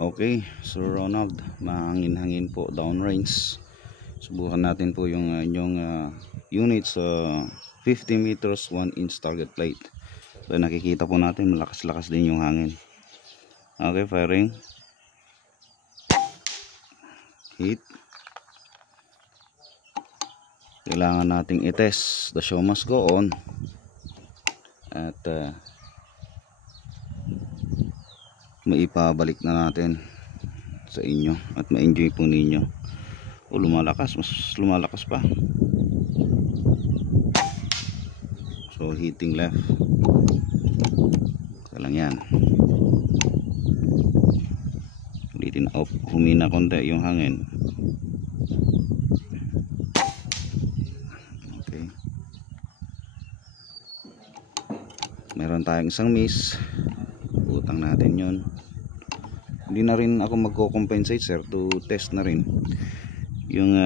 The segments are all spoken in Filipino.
Okay, Sir Ronald, mahangin-hangin po downrange. Subukan natin po yung inyong units 50 meters 1 inch target plate. So nakikita po natin malakas-lakas din yung hangin. Okay, firing. Hit. Kailangan nating i-test. The show must go on. At maipabalik na natin sa inyo at ma-enjoy po ninyo. O lumalakas, mas lumalakas pa. So hitting left. Ito lang yan. Ulitin off, humina konti yung hangin. Okay. Meron tayong isang miss. Utang natin yon. Hindi na rin ako magko-compensate sir to test na rin yung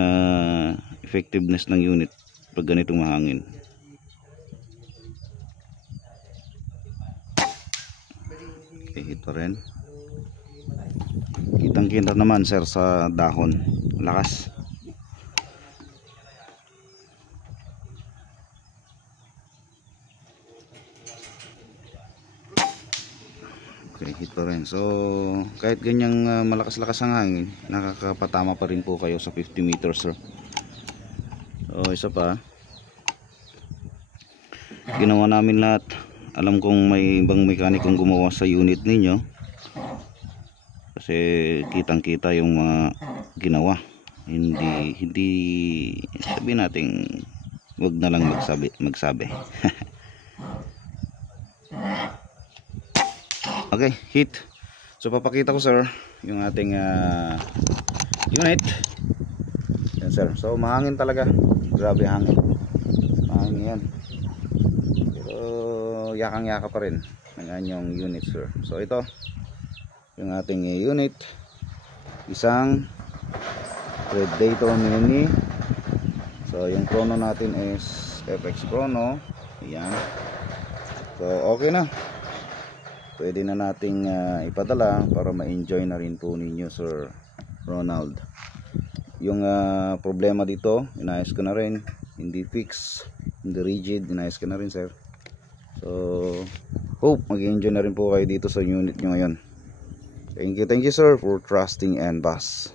effectiveness ng unit pag ganitong mahangin. Okay, hit pa rin. Kitang kita naman sir sa dahon, lakas. Okay, hit pa rin. So kahit ganyang malakas-lakas ang hangin, nakakapatama pa rin po kayo sa 50 meters sir. So isa pa, ginawa namin lahat. Alam kong may ibang mekanikong gumawa sa unit ninyo, kasi kitang kita yung mga ginawa. Hindi sabihin natin, wag na lang magsabi. Okay, hit. So papakita ko sir yung ating unit. Yan sir. So mahangin talaga. Grabe hangin. Mahangin yan. Pero yakang-yaka pa rin ng anyong unit sir. So ito yung ating unit. Isang Predator Mini. So yung chrono natin is FX chrono. Yan. So okay na. Pwede na nating ipadala para ma-enjoy na rin po ninyo Sir Ronald. Yung problema dito, inayos ko na rin. Hindi fix, hindi rigid, inayos ko na rin sir. So hope mag-enjoy na rin po kayo dito sa unit nyo ngayon. Thank you sir for trusting and bus.